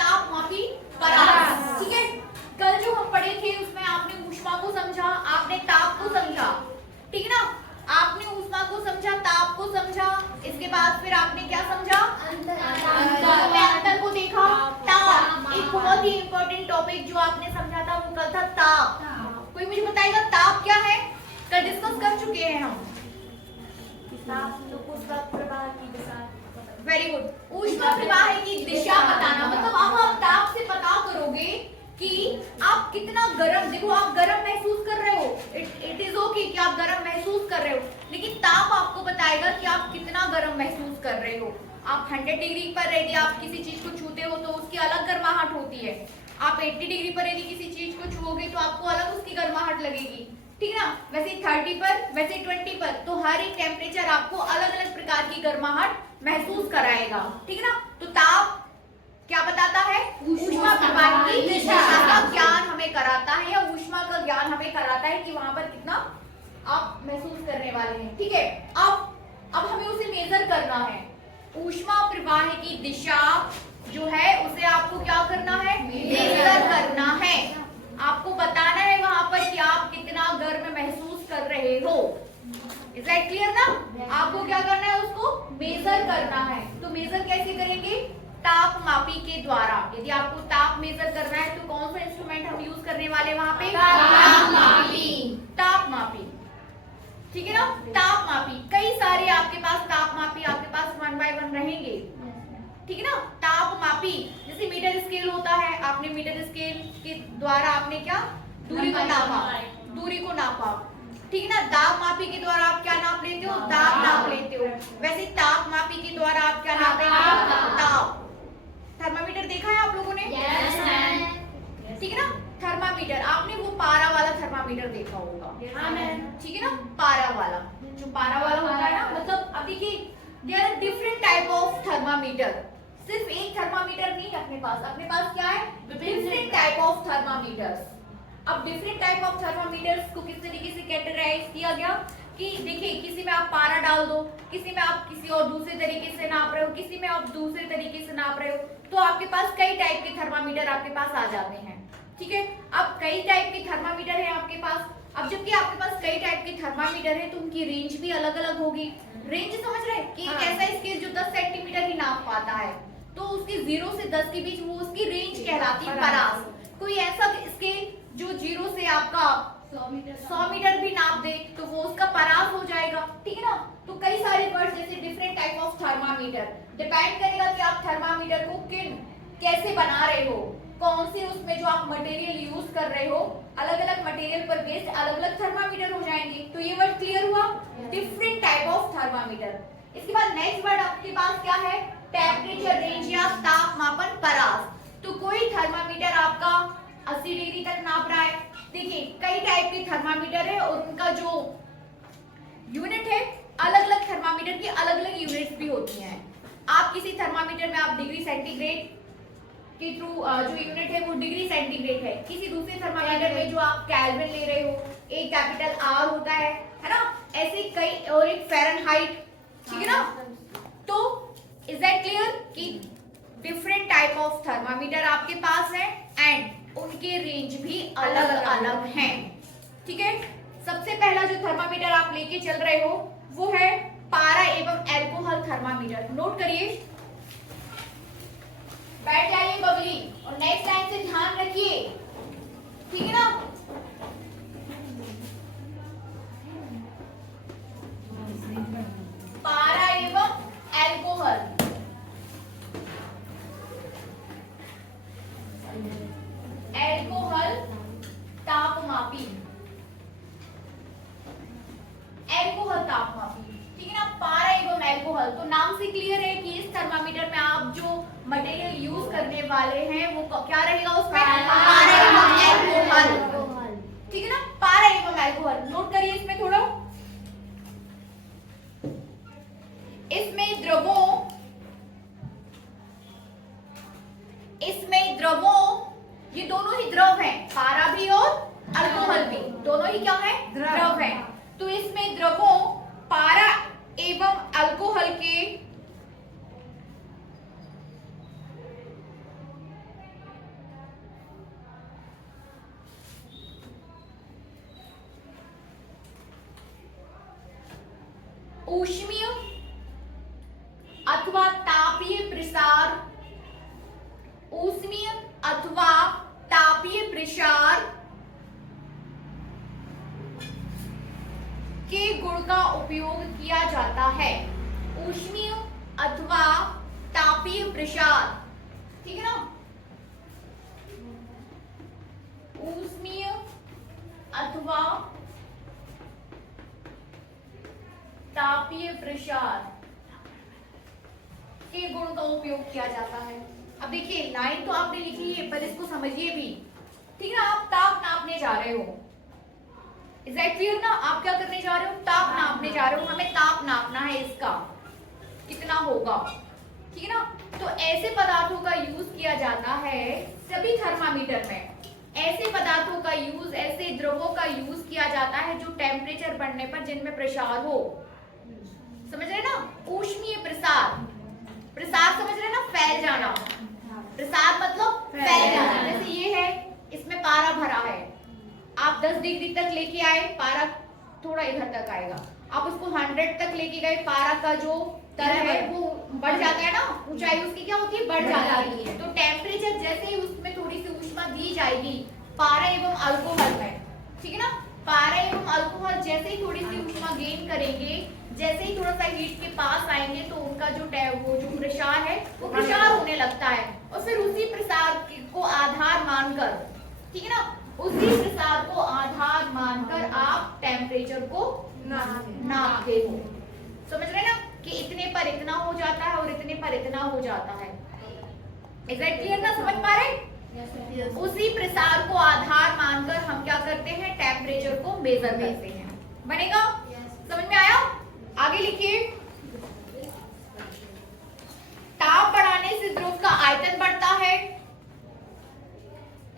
तापमापी परास। ठीक है, कल जो हम पढ़े थे उसमें आपने ऊष्मा को समझा, आपने ताप को समझा, ठीक है ना, आपने ऊष्मा को समझा, ताप को समझा, इसके बाद फिर आपने क्या समझा, अंतर को देखा। ताप एक बहुत ही इंपॉर्टेंट टॉपिक जो आपने समझा था वो कल था ताप। कोई मुझे बताएगा ताप क्या है? कल डिस्कस कर चुके हैं हम। वेरी गुड, ऊष्मा प्रवाह की दिशा बताना, मतलब अब आप ताप से पता करोगे कि आप कितना गर्म, देखो आप गर्म महसूस कर रहे हो, इट इज ओके कि आप गर्म महसूस कर रहे हो, लेकिन ताप आपको बताएगा कि आप कितना गर्म महसूस कर रहे हो। आप 100 डिग्री पर यदि आप किसी चीज को छूते हो तो उसकी अलग गर्माहट होती है, आप 80 डिग्री पर यदि किसी चीज को छुओगे तो आपको अलग उसकी गर्माहट लगेगी, ठीक है ना। वैसे 30 पर, वैसे 20 पर, तो हर एक टेम्परेचर आपको अलग अलग प्रकार की गर्माहट महसूस कराएगा, ठीक है ना। तो ताप क्या बताता है? ऊष्मा प्रवाह की दिशा का ज्ञान हमें कराता है, या ऊष्मा का ज्ञान हमें कराता है कि वहां पर कितना आप महसूस करने वाले हैं, ठीक है। अब हमें उसे मेजर करना है। ऊष्मा प्रवाह की दिशा जो है उसे आपको क्या करना है? मेजर करना है। आपको बताना है वहां पर कि आप कितना गर्म महसूस कर रहे हो। इज दैट क्लियर ना? आपको क्या करना है? उसको मेजर करना है। तो मेजर कैसे करेंगे? तापमापी के द्वारा। यदि आपको ताप मेजर करना है तो कौन सा इंस्ट्रूमेंट हम यूज करने वाले वहां पे? तापमापी। तापमापी, ठीक है ना। तापमापी, कई सारे आपके पास तापमापी आपके पास 1 बाय 1 रहेंगे, ठीक है ना। तापमापी जैसे मीटर स्केल होता है, आपने मीटर स्केल के द्वारा आपने क्या? दूरी को नापा, दूरी को नापा, ठीक है ना। दाब के द्वारा आप क्या नाप लेते हो? दाब नाप लेते हो। वैसे तापमापी के द्वारा आप क्या नाप लेते हो? ताप। थर्मामीटर देखा है आप लोगों ने? Yes ma'am. ठीक है ना। थर्मामीटर आपने वो पारा वाला थर्मामीटर देखा होगा, ठीक है ना। पारा वाला, जो पारा वाला होता है ना, मतलब अब देखिए there are different type of thermometer. सिर्फ एक थर्मामीटर नहीं अपने पास क्या है? Different type of thermometers. अब डिफरेंट टाइप ऑफ थर्मामीटर्स को किस तरीके से कैटेगराइज किया गया कि देखिए, किसी में आप पारा डाल दो, किसी में आप किसी और दूसरे तरीके से नाप रहे हो, किसी में आप दूसरे तरीके से नाप रहे हो, तो आपके पास कई टाइप के थर्मामीटर आपके पास आ जाते हैं, ठीक है। अब कई टाइप के थर्मामीटर है आपके पास। अब जबकि आपके पास कई टाइप के थर्मामीटर है तो उनकी रेंज भी अलग अलग होगी। रेंज समझ रहे हैं कि एक ऐसा स्केल जो 10 सेंटीमीटर ही नाप पाता है, तो उसकी 0 से 10 के बीच वो उसकी रेंज कहलाती है, परास। कोई ऐसा स्केल जो 0 से आपका 100 मीटर भी नाप दे तो वो उसका परास हो जाएगा, ठीक है ना। तो कई सारे वर्ड जैसे different type of thermometer, depend करेगा कि आप थर्मामीटर को कैसे बना रहे हो, कौन से उसमें जो आप मटेरियल यूज कर रहे हो, अलग अलग मटेरियल पर बेस्ड अलग अलग थर्मामीटर हो जाएंगे। तो ये वर्ड क्लियर हुआ, डिफरेंट टाइप ऑफ थर्मामीटर। इसके बाद नेक्स्ट वर्ड आपके पास क्या है? टेम्परेचर रेंज या तापमापन परास। तो कोई थर्मामीटर आपका 80 डिग्री तक नाप रहा है। देखिए कई टाइप के थर्मामीटर है और उनका जो यूनिट है, अलग अलग थर्मामीटर की अलग अलग यूनिट्स भी होती हैं। आप किसी थर्मामीटर में आप डिग्री सेंटीग्रेड के थ्रू जो यूनिट है वो डिग्री सेंटीग्रेड है, किसी दूसरे थर्मामीटर में जो आप केल्विन ले रहे हो, एक कैपिटल आर होता है ना, ऐसे कई, और एक फ़ारेनहाइट, ठीक है ना। तो इज दैट क्लियर कि डिफरेंट टाइप ऑफ थर्मामीटर आपके पास है एंड उनके रेंज भी अलग अलग हैं, ठीक है। सबसे पहला जो थर्मामीटर आप लेके चल रहे हो वो है पारा एवं एल्कोहल थर्मामीटर। नोट करिए, बैठ जाइए बबली, और नेक्स्ट टाइम से ध्यान रखिए, ठीक है ना। पारा एवं एल्कोहल, एल्कोहल तापमापी, एल्कोहल तापमापी, ठीक है ना। पारा एवं एल्कोहल, तो नाम से क्लियर है कि इस थर्मामीटर में आप जो मटेरियल यूज करने वाले हैं वो क्या रहेगा उसमें? पारा एवं एल्कोहल, ठीक है ना। पारा एवं एल्कोहल, नोट करिए इसमें थोड़ा। इसमें द्रवों, ये दोनों ही द्रव हैं, पारा भी और अल्कोहल भी, दोनों ही क्या है? द्रव हैं। तो इसमें द्रवों पारा एवं अल्कोहल के ऊष्मीय अथवा तापीय प्रसार, ऊष्मीय अथवा तापीय प्रसार के गुण का उपयोग किया जाता है। ऊष्मीय अथवा तापीय प्रसार, ठीक है ना, ऊष्मीय अथवा तापीय प्रसार के गुण का उपयोग किया जाता है। अब देखिए लाइन तो आपने लिखी है पर इसको समझिए भी, ठीक है ना। आप ताप नापने जा रहे हो, इज दैट क्लियर ना। आप क्या करने जा रहे हो, ताप नापने जा रहे हो। हमें ताप नापना है, इसका कितना होगा, ठीक है ना। तो ऐसे पदार्थों का यूज किया जाता है सभी थर्मामीटर में। ऐसे पदार्थों का यूज, ऐसे द्रवों का यूज किया जाता है जो टेम्परेचर बढ़ने पर जिनमें प्रसार हो। समझ रहे ना, ऊष्मीय प्रसार, प्रसार समझ रहे ना, फैल जाना। प्रसार मतलब फैल जाना। जैसे ये है, इसमें पारा भरा है, आप 10 डिग्री तक लेके आए, पारा थोड़ा इधर तक आएगा। आप उसको 100 तक लेके गए, पारा का जो तर है वो बढ़ जाता है ना, ऊंचाई उसकी क्या होती है, बढ़ जाती है। तो टेम्परेचर जैसे ही उसमें थोड़ी सी ऊष्मा दी जाएगी पारा एवं अल्कोहल में, ठीक है ना, पारा एवं अल्कोहल जैसे ही थोड़ी सी ऊष्मा गेन करेंगे, जैसे ही थोड़ा सा हीट के पास आएंगे तो उनका जो प्रसार है वो प्रसार होने लगता है। और फिर उसी प्रसार को आधार मानकर, ठीक है ना, उसी प्रसार को आधार मानकर आप टेम्परेचर को नापते हो। समझ रहे ना कि इतने पर इतना हो जाता है और इतने पर इतना हो जाता है। इज दैट क्लियर ना, समझ पा रहे? उसी प्रसार को आधार मानकर हम क्या करते हैं, टेम्परेचर को मेजर करते हैं। बनेगा? समझ में आया? आगे लिखिए, ताप बढ़ाने से द्रव का आयतन बढ़ता है।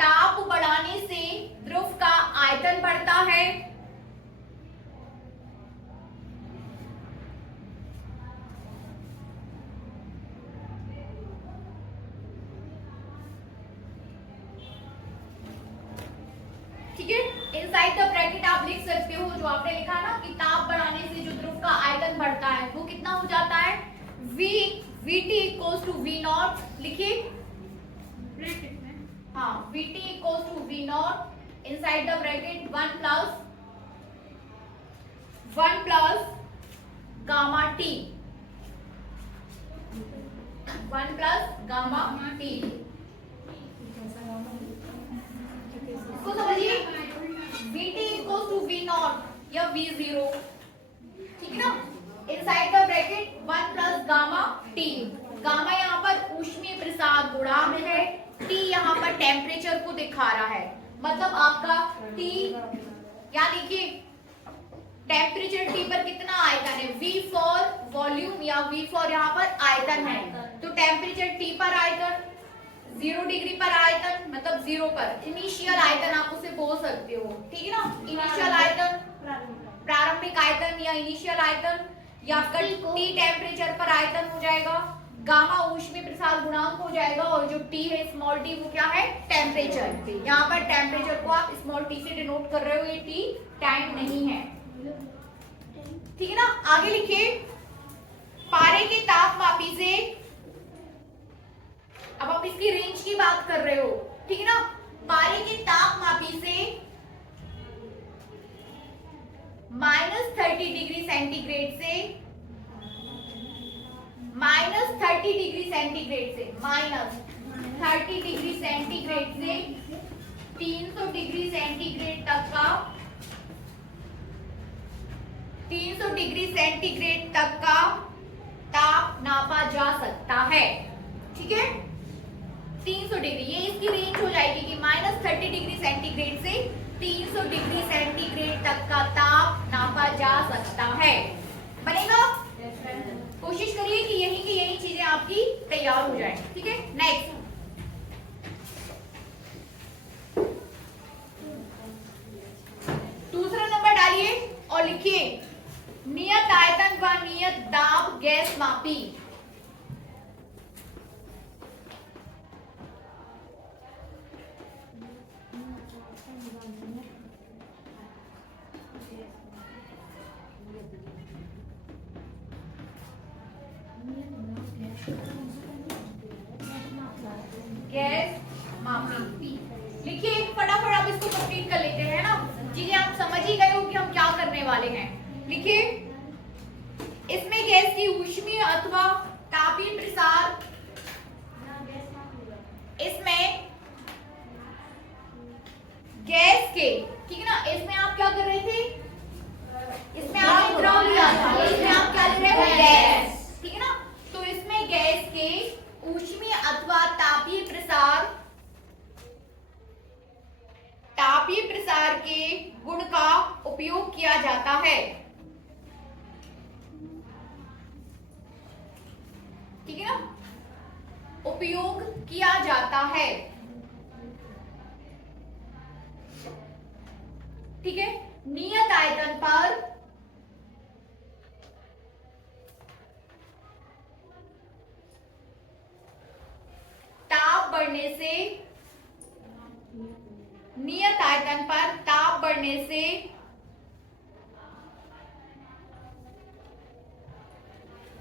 ताप बढ़ाने से द्रव का आयतन बढ़ता है। ठीक है, इनसाइड द ब्रैकेट आप लिख सकते हो जो आपने लिखा ना कि ताप बढ़ाने से जो द्रव का आयतन बढ़ता है वो कितना हो जाता है, Vt equals to V naught. लिखिए, हाँ, Vt equals to V naught inside the bracket 1 plus gamma T, 1 plus gamma T। इसको समझिए, Vt equals to V naught या V0, ठीक है ना, inside the bracket 1 plus gamma T। Gamma यहाँ पर ऊष्मीय प्रसार गुणांक है, T यहाँ पर टेम्परेचर को दिखा रहा है। मतलब आपका T, यानी कि टेम्परेचर T पर कितना आयतन है, V फॉर वॉल्यूम या V फॉर यहाँ पर आयतन है। तो टेम्परेचर T पर आयतन, 0 डिग्री पर आयतन मतलब 0 पर इनिशियल आयतन आप उसे बोल सकते हो, ठीक है ना। इनिशियल आयतन, प्रारंभिक आयतन या इनिशियल आयतन, या आपका T टेम्परेचर पर आयतन हो जाएगा, गामा ऊष्मीय प्रसार गुणांक हो जाएगा, और जो T है स्मॉल t वो क्या है, टेम्परेचर। यहाँ पर टेम्परेचर को आप स्मॉल t से डिनोट कर रहे हो, ये T टाइम नहीं है, ठीक है ना। आगे लिखिए, पारे के तापमापी से, अब आप इसकी रेंज की बात कर रहे हो, ठीक है ना। पारे के तापमापी से -30 डिग्री सेंटीग्रेड से, -30 डिग्री सेंटीग्रेड से, -30 डिग्री सेंटीग्रेड से 300 डिग्री सेंटीग्रेड तक का, 300 डिग्री सेंटीग्रेड तक का ताप नापा जा सकता है, ठीक है। 300 डिग्री, ये इसकी रेंज हो जाएगी कि -30 डिग्री सेंटीग्रेड से 300 डिग्री सेंटीग्रेड तक का ताप नापा जा सकता है। बनेगा? कोशिश करिए कि यही चीजें आपकी तैयार हो जाए, ठीक है। नेक्स्ट, दूसरा नंबर डालिए और लिखिए, नियत आयतन व नियत दाब गैस मापी। मापी। लिखिए फटाफट आप इसको कंप्लीट कर लेते हैं ना, चीजें आप समझ ही गए हो कि हम क्या करने वाले हैं। लिखिए इसमें गैस की ऊष्मीय अथवा तापीय प्रसार, इसमें गैस के, ठीक है ना, इसमें आप क्या कर रहे थे, इसमें आप द्रव लिया था, इसमें आप क्या ले रहे हो, गैस, ठीक है ना। तो इसमें गैस के ऊष्मीय अथवा तापीय प्रसार के गुण का उपयोग किया जाता है, ठीक है ना, उपयोग किया जाता है, ठीक है। नियत आयतन पर ताप बढ़ने से, नियत आयतन पर ताप बढ़ने से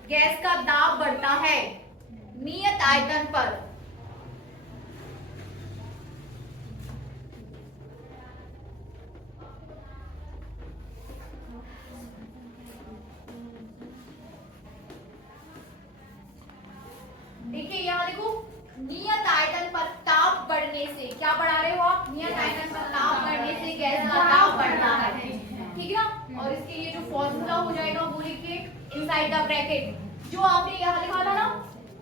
गैस का दाब बढ़ता है। नियत आयतन पर देखिए यहाँ देखो, नियत आयतन पर ताप बढ़ने से क्या बढ़ा रहे हो आप, नियत आयतन पर ताप बढ़ने से गैस का दाब बढ़ता है, ठीक है ना। और इसके लिए जो फॉर्मूला हो जाएगा वो लिखिए इनसाइड द ब्रैकेट, जो आपने यहाँ लिखा था ना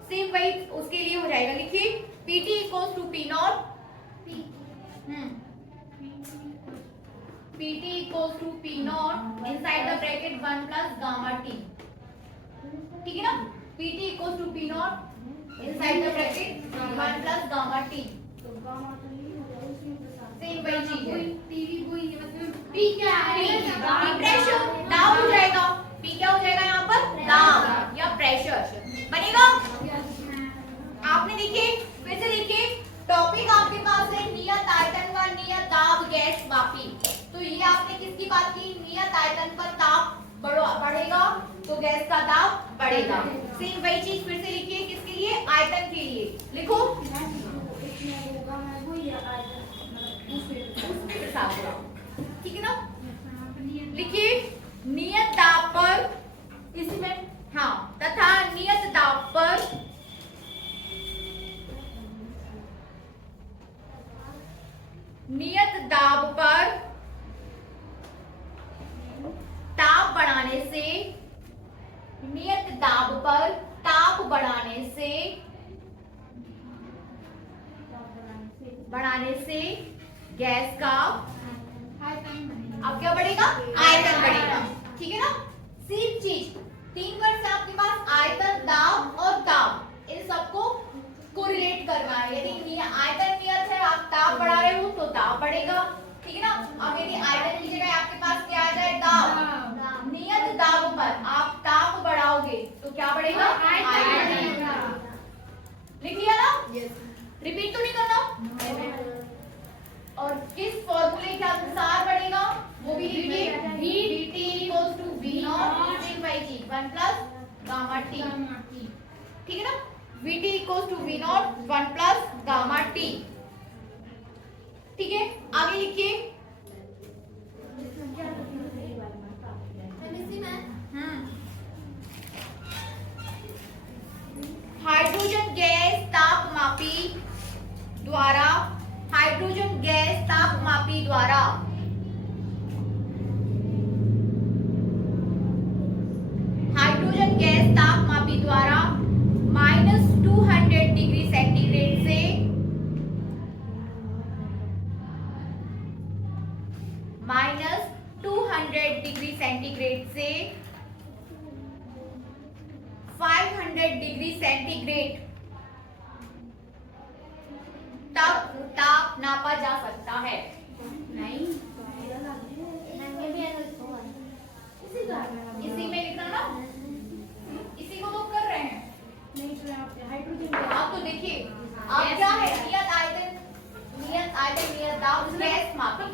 सेम वही उसके लिए हो जाएगा। लिखिए Pt equals to P naught, Pt equals to P naught inside the bracket 1 plus gamma T, ठीक है ना। Pt equals to P naught inside the bracket 1 plus gamma T, same वही चीज है। P क्या है, P प्रेशर, दाब हो जाएगा, P क्या हो जाएगा यहाँ पर, दाब या प्रेशर बनेगा। आपने देखिए फिर से देखिए, टॉपिक आपके पास है नियत आयतन का नियत दाब गैस मापी। तो ये आपने किसकी बात की, नियत आयतन पर ताप बढ़ेगा तो गैस का दाब बढ़ेगा। सेम वही चीज फिर से लिखिए, किसके लिए, आयतन के लिए। लिखो ठीक है ना। लिखिए नियत दाब पर, इसमें हाँ, तथा नियत दाब पर ताप बढ़ाने से, नियत दाब पर ताप बढ़ाने से गैस का अब क्या बढ़ेगा, आयतन बढ़ेगा, ठीक है ना। सेम चीज, तीन वर्ड से आपके पास आयतन, दाब और ताप, इन सबको कोरिलेट करना है। यदि आयतन नियत है, आप ताप बढ़ा रहे हो तो ताप बढ़ेगा, ठीक है ना। अब यदि आयतन की जगह आपके पास क्या आ जाए, दाब, नियत दाब पर आप ताप बढ़ाओगे तो क्या बढ़ेगा, आयतन। लिख लिया ना, रिपीट तो नहीं करना। और किस फॉर्मूले के अनुसार बढ़ेगा वो भी लिखिए, Vt equals to V naught sin by G 1 plus gamma T, ठीक है ना। Vt equals to V naught 1 plus gamma T, ठीक है। आगे लिखिए, हाइड्रोजन गैस तापमापी द्वारा, हाइड्रोजन गैस तापमापी द्वारा हाइड्रोजन गैस तापमापी द्वारा -200 डिग्री सेंटीग्रेड से -200 डिग्री सेंटीग्रेड से 500 डिग्री सेंटीग्रेड तक ताप नापा जा सकता है। नहीं, इसी में लिखना ना, इसी को तो कर रहे हैं। आप तो देखिए, आप क्या है, नियत आयतन नियत दाब गैस मापी।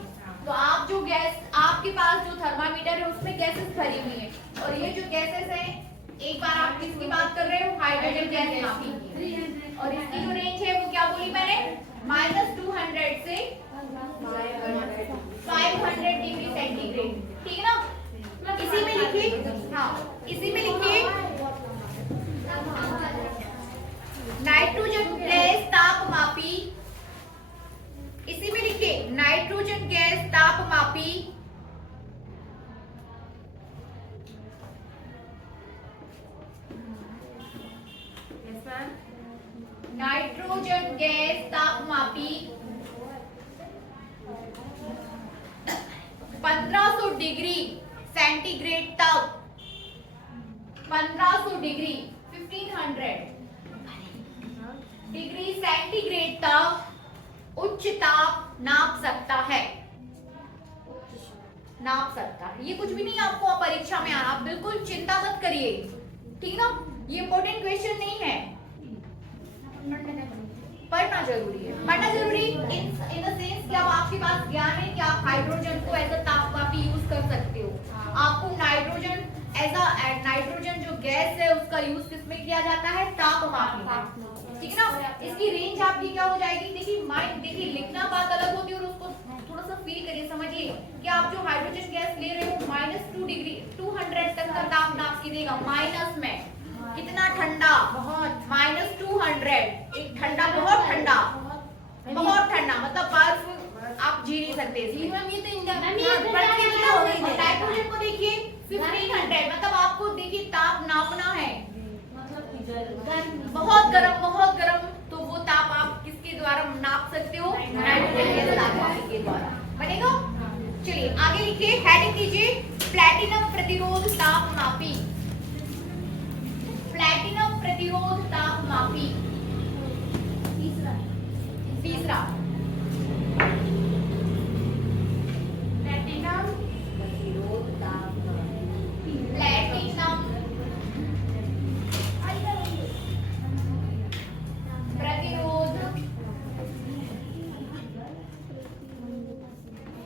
तो आप जो गैस, आपके पास जो थर्मामीटर है उसमें गैसेस भरी हुई है, और ये जो गैसेस है, एक बार आप किसकी बात कर रहे हो, हाइड्रोजन गैस मापी, और इसकी जो रेंज है वो क्या बोली मैंने, लिखिए नाइट्रोजन गैस तापमापी नाइट्रोजन गैस तापमापी 1500 डिग्री सेंटीग्रेड तक 1500 डिग्री 1500 डिग्री सेंटीग्रेड तक उच्च ताप नाप सकता है। ये कुछ भी नहीं आपको परीक्षा में आना, आप बिल्कुल चिंता मत करिए, ठीक ना। ये इंपॉर्टेंट क्वेश्चन नहीं है, पढ़ना जरूरी है। पढ़ना जरूरी इन द सेंस कि अब आपके पास ज्ञान है कि आप हाइड्रोजन को एज अ तापमापी यूज कर सकते हो। आपको नाइट्रोजन एज अ नाइट्रोजन जो गैस है उसका यूज किसमें किया जाता है, तापमापी में, ठीक है ना। इसकी रेंज आपकी क्या हो जाएगी, देखिए लिखना बात अलग होती है और उसको थोड़ा सा फील करिए, समझिए कि आप जो हाइड्रोजन गैस ले रहे हो -2 डिग्री 200 तक का ताप नाप के देगा। माइनस में कितना ठंडा, बहुत -200, एक ठंडा बहुत ठंडा मतलब बर्फ आप जी नहीं सकते। नाइट्रोजन को देखिए 1500 मतलब आपको देखिए ताप नापना है, बहुत गर्म, तो वो ताप आप किसके द्वारा नाप सकते हो, नाइट्रोजन गैस तापमापी के द्वारा बनेगा। चलिए आगे लिखिए, हेडिंग कीजिए प्लैटिनम प्रतिरोध तापमापी। प्लैटिनम प्रतिरोध तापमापी तीसरा प्लैटिनम प्रतिरोध तापमापी, प्लैटिनम प्रतिरोध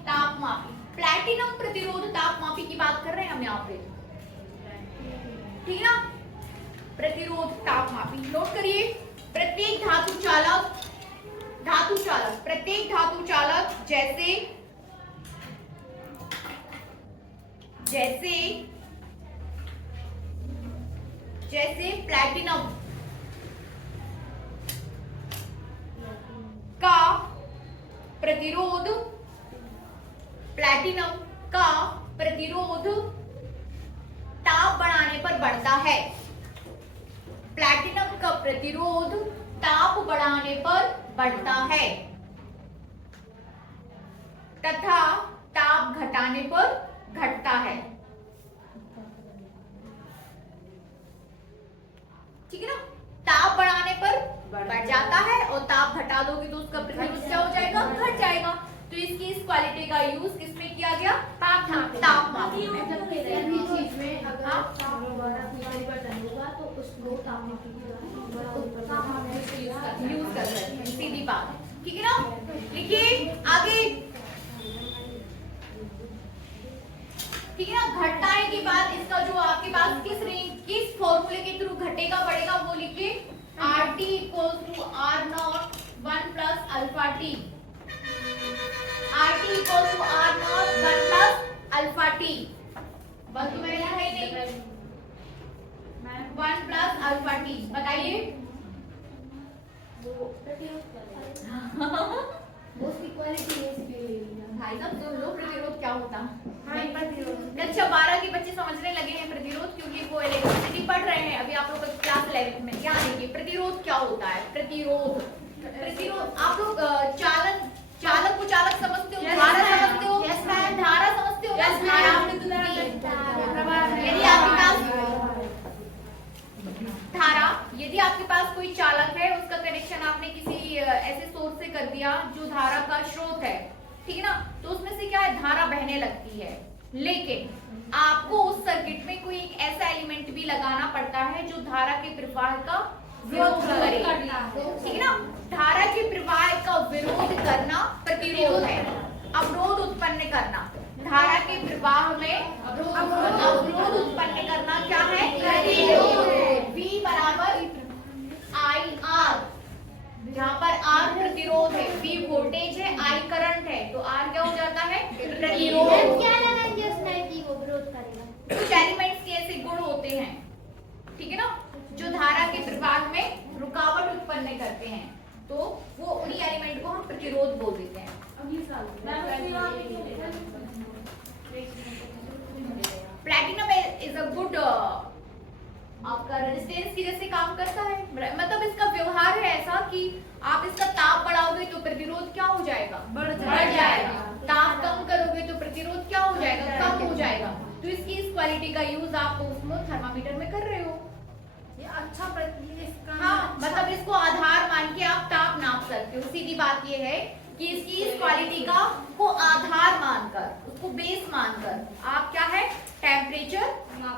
तापमापी। प्लैटिनम प्रतिरोध तापमापी की बात कर रहे हैं हम यहाँ पे, ठीक ना। प्रतिरोध तापमापी नोट करिए, प्रत्येक धातु चालक प्रत्येक धातु चालक जैसे प्लैटिनम का प्रतिरोध ताप बढ़ाने पर बढ़ता है। प्लैटिनम का प्रतिरोध ताप बढ़ाने पर बढ़ता है तथा ताप घटाने पर घटता है, ठीक है ना। ताप बढ़ाने पर बढ़ जाता है और ताप घटा दोगे तो उसका प्रतिरोध क्या हो जाएगा, घट जाएगा। तो इसकी इस क्वालिटी का यूज किसमें किया गया, तापमापी में। चीज में अगर परिवर्तन होगा तो उसको तापमापी यूज कर सकते हैं, सीधी बात, ठीक है ना। लिखिए आगे, ठीक है ना। घटाने के बाद इसका जो आपके पास किस फॉर्मूले के थ्रू घटेगा बढ़ेगा वो लिखिए, RT = R0 1 + alpha T. RT = R0 1 + alpha T. बस तो मेरे यहाँ है नहीं, 1 + अल्फा टी। बताइए उसकी क्वालिटी भाई साहब सुन लो, प्रतिरोध क्या होता है। कक्षा 12 के बच्चे समझने लगे हैं प्रतिरोध, क्योंकि वो इलेक्ट्रिसिटी पढ़ रहे हैं अभी। आप लोग क्लास 11 में ध्यान दीजिए, प्रतिरोध क्या होता है। प्रतिरोध आप लोग चालक को चालक समझते हो, धारा समझते हो, धारा समझते हो। यदि आपके पास कोई चालक है, उसका कनेक्शन आपने किसी ऐसे सोर्स से कर दिया जो धारा का स्रोत है, ठीक है ना, तो उसमें से क्या है, धारा बहने लगती है। लेकिन आपको उस सर्किट में कोई एक ऐसा एलिमेंट भी लगाना पड़ता है जो धारा के प्रवाह का विरोध करे, ठीक है ना। धारा के प्रवाह का विरोध करना प्रतिरोध है। अवरोध उत्पन्न करना, धारा के प्रवाह में अवरोध उत्पन्न करना क्या है, प्रतिरोध। V = IR, जहाँ पर R प्रतिरोध है, V वोल्टेज है, I करंट है, तो R क्या हो जाता है, प्रतिरोध। क्या लगाएंगे उसमें कि वो विरोध करेगा। कुछ एलिमेंट्स के ऐसे गुण होते हैं, ठीक है ना, जो धारा के प्रवाह में रुकावट उत्पन्न करते हैं, तो वो उन्हीं एलिमेंट को हम प्रतिरोध बोल देते हैं। अगली साल प्लैटिनम इज अ गुड आपका रेजिस्टेंस की जैसे काम करता है, मतलब इसका व्यवहार है ऐसा कि आप इसका ताप बढ़ाओगे तो प्रतिरोध क्या हो जाएगा, बढ़ जाएगा। ताप कम करोगे तो प्रतिरोध क्या हो जाएगा, कम हो जाएगा। तो इसकी इस क्वालिटी का यूज आप ओस्मोस थर्मामीटर में कर रहे हो। ये अच्छा इसका हाँ, मतलब इसको आधार मान के आप ताप नाप सकते हो। सीधी बात ये है कि इसकी इस क्वालिटी का को आधार मानकर, उसको बेस मानकर आप क्या है टेम्परेचर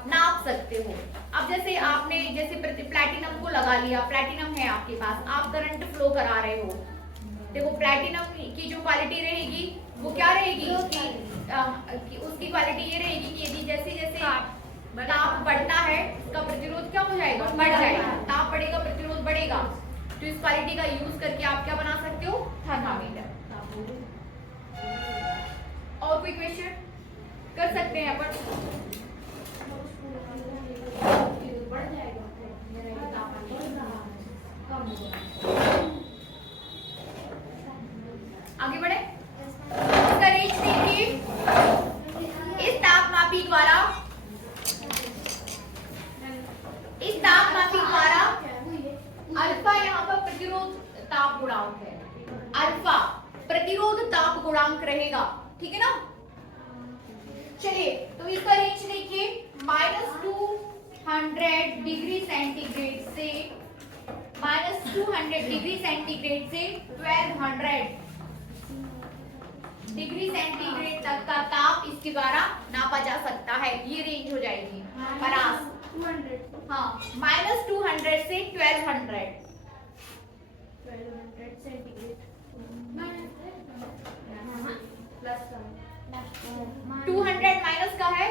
नाप सकते हो। अब जैसे आपने जैसे प्लैटिनम को लगा लिया, प्लैटिनम है आपके पास, आप करंट फ्लो करा रहे हो। देखो प्लैटिनम की जो क्वालिटी रहेगी वो क्या रहेगी कि उसकी क्वालिटी ये रहेगी कि यदि जैसे जैसे ताप बढ़ता है उसका प्रतिरोध क्या हो जाएगा, बढ़ जाएगा। ताप बढ़ेगा प्रतिरोध बढ़ेगा। तो इस क्वालिटी का यूज करके आप क्या बना सकते हो, थर्मामीटर। और कोई क्वेश्चन कर सकते हैं अपन? आगे बढ़े। इसका रेंज देखिए, इस तापमापी द्वारा अल्फा यहाँ पर प्रतिरोध ताप गुणांक है, अल्फा प्रतिरोध ताप गुणांक रहेगा, ठीक है ना। चलिए तो इसका रेंज देखिए, -200 डिग्री सेंटीग्रेड से -200 डिग्री सेंटीग्रेड से 1200 डिग्री सेंटीग्रेड तक का ताप इसके द्वारा नापा जा सकता है। ये रेंज हो जाएगी परास। 200 हाँ, -200 से 1200 सेंटीग्रेड प्लस 200 माइनस का है,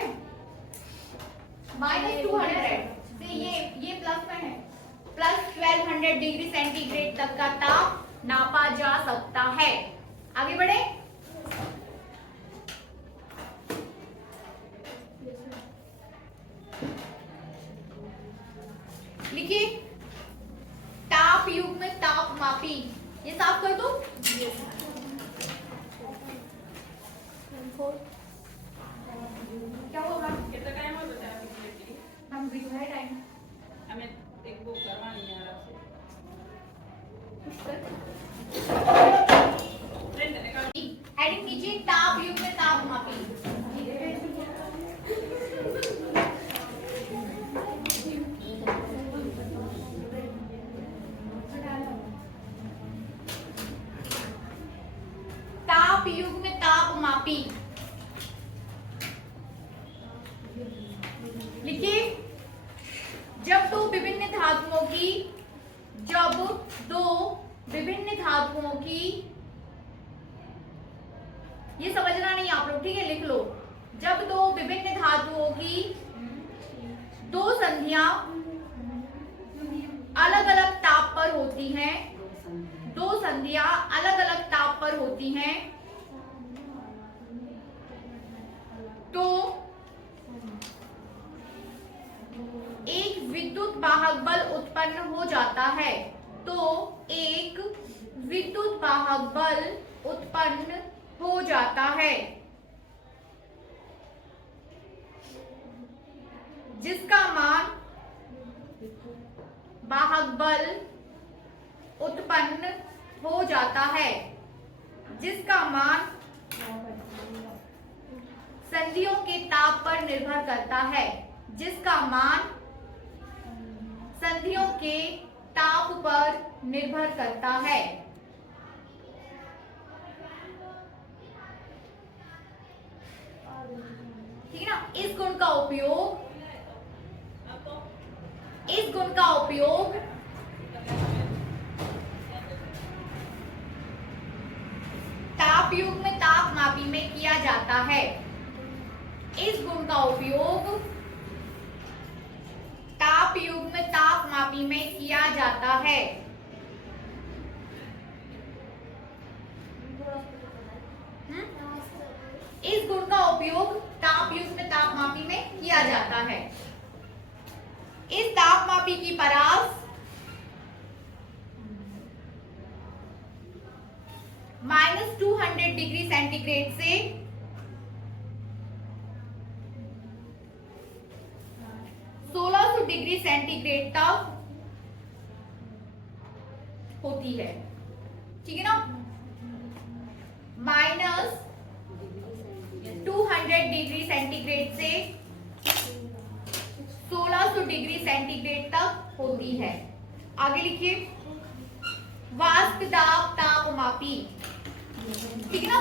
-200 से ये प्लस में है, प्लस 1200 डिग्री सेंटीग्रेड तक का ताप नापा जा सकता है। आगे बढ़े। लिखिए ताप युग में ताप मापी, ये साफ कर दो। क्या होगा, कितना टाइम हो जाता है आपके लिए? हम भी तो है टाइम। हमें एक बुक करवानी है आपसे। प्रिंट निकाल। हेडिंग नीचे ताप युग में ताप मापी। ताप युग में ताप मापी लिखिए, जब दो विभिन्न धातुओं की ये समझना नहीं आप लोग, ठीक है, लिख लो। जब दो विभिन्न धातुओं की दो संधियां अलग अलग ताप पर होती हैं, दो संधियां अलग अलग ताप पर होती हैं, तो एक विद्युत वाहक बल उत्पन्न हो जाता है। तो एक विद्युत वाहक बल उत्पन्न हो जाता है जिसका मान वाहक बल उत्पन्न हो जाता है जिसका मान संधियों के ताप पर निर्भर करता है, जिसका मान संधियों के ताप पर निर्भर करता है। ठीक है ना। इस गुण का उपयोग ताप युग में ताप मापी में किया जाता है। इस गुण का उपयोग ताप युग में ताप मापी में किया जाता है। इस गुण का उपयोग ताप युग में ताप मापी में किया जाता है। इस ताप मापी की परास -200 डिग्री सेंटीग्रेड से 1600 डिग्री सेंटीग्रेड तक होती है, ठीक है ना। -200 डिग्री सेंटीग्रेड से 1600 डिग्री सेंटीग्रेड तक होती है। आगे लिखिए, वाष्प दाब तापमापी, ठीक है ना।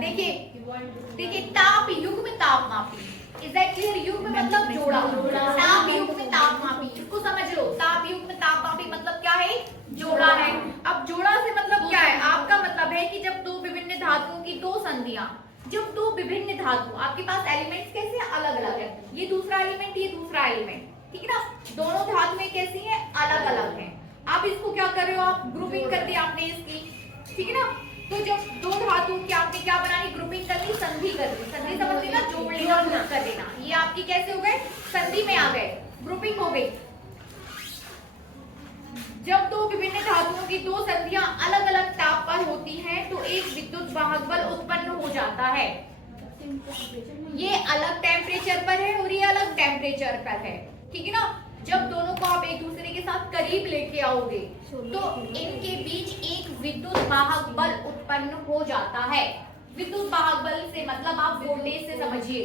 देखिए देखिए, ताप युग्म तापमापी, इज दैट क्लियर। युग्म मतलब जोड़ा, ताप युग्म तापमापी, इसको समझ लो। ताप युग्म तापमापी मतलब क्या है, जोड़ा है। अब जोड़ा से मतलब क्या है, आपका मतलब है कि जब दो विभिन्न धातुओं की दो संधियां, जब दो विभिन्न धातु, आपके पास एलिमेंट्स कैसे अलग अलग है, ये दूसरा एलिमेंट, ये दूसरा एलिमेंट, ठीक है ना। दोनों धातुएं कैसी हैं, अलग अलग हैं। आप इसको क्या कर रहे हो, आप ग्रुपिंग कर दी आपने इसकी, ठीक है ना। तो जब दो धातुओं की आपने क्या बनानी, ग्रुपिंग कर ली, संधि कर ली। संधि समझ लेना, जोड़ लेना, ग्रुप कर लेना। ये आपकी कैसे हो गए, संधि में आ गए, ग्रुपिंग हो गई। जब दो विभिन्न धातुओं की दो संधियां अलग अलग ताप पर होती हैं तो एक विद्युत वाहक बल उत्पन्न हो जाता है। ये अलग टेम्परेचर पर है और ये अलग टेम्परेचर पर है, ठीक है ना। जब दोनों को आप एक दूसरे के साथ करीब लेके आओगे तो इनके बीच एक विद्युत वाहक बल उत्पन्न हो जाता है। विद्युत वाहक बल से मतलब आप वोल्टेज से समझिए,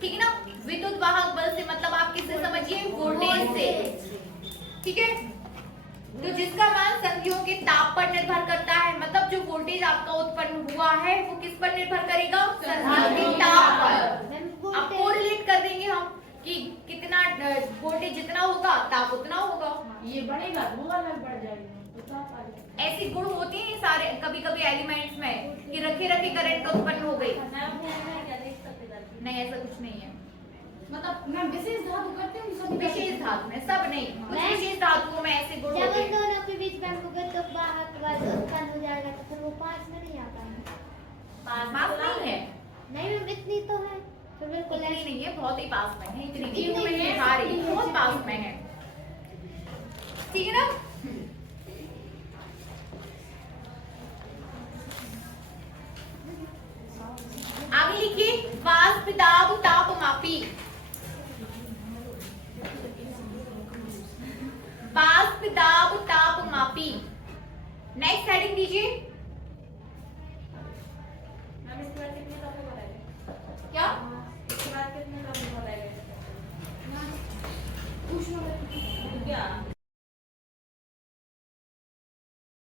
ठीक है ना। विद्युत वाहक बल से मतलब आप किससे समझिए, वोल्टेज से, ठीक है। तो जिसका मान संधियों के ताप पर निर्भर करता है, मतलब जो वोल्टेज आपका उत्पन्न हुआ है वो किस पर निर्भर करेगा, संधियों के ताप पर। अब कोरिलेट कर देंगे हम कि कितना वोल्टेज जितना होगा ताप उतना होगा। ये बढ़ेगा, वो वाला बढ़ जाएगा। ऐसी गुण होती है सारे कभी कभी एलिमेंट्स में कि रखे रखे करंट उत्पन्न हो गई। नहीं, ऐसा कुछ नहीं है, मतलब मैं विशेष धातु करते हूँ, सब विशेष धातु में, सब नहीं, कुछ विशेष धातुओं में ऐसे गुण होते हैं। दोनों के बीच में होगा तो वाहक बल उत्पन्न हो जाएगा, तो फिर वो 5 में नहीं आता है। पास नहीं है, नहीं मैम, इतनी तो है, तो बिल्कुल इतनी नहीं है, बहुत ही पास में है, इतनी इतनी नहीं है, है, सारी बहुत पास में है, ठीक है ना। आगे लिखिए, वाष्प दाब तापमापी। वाष्प दाब तापमापी, नेक्स्ट हेडिंग दीजिए।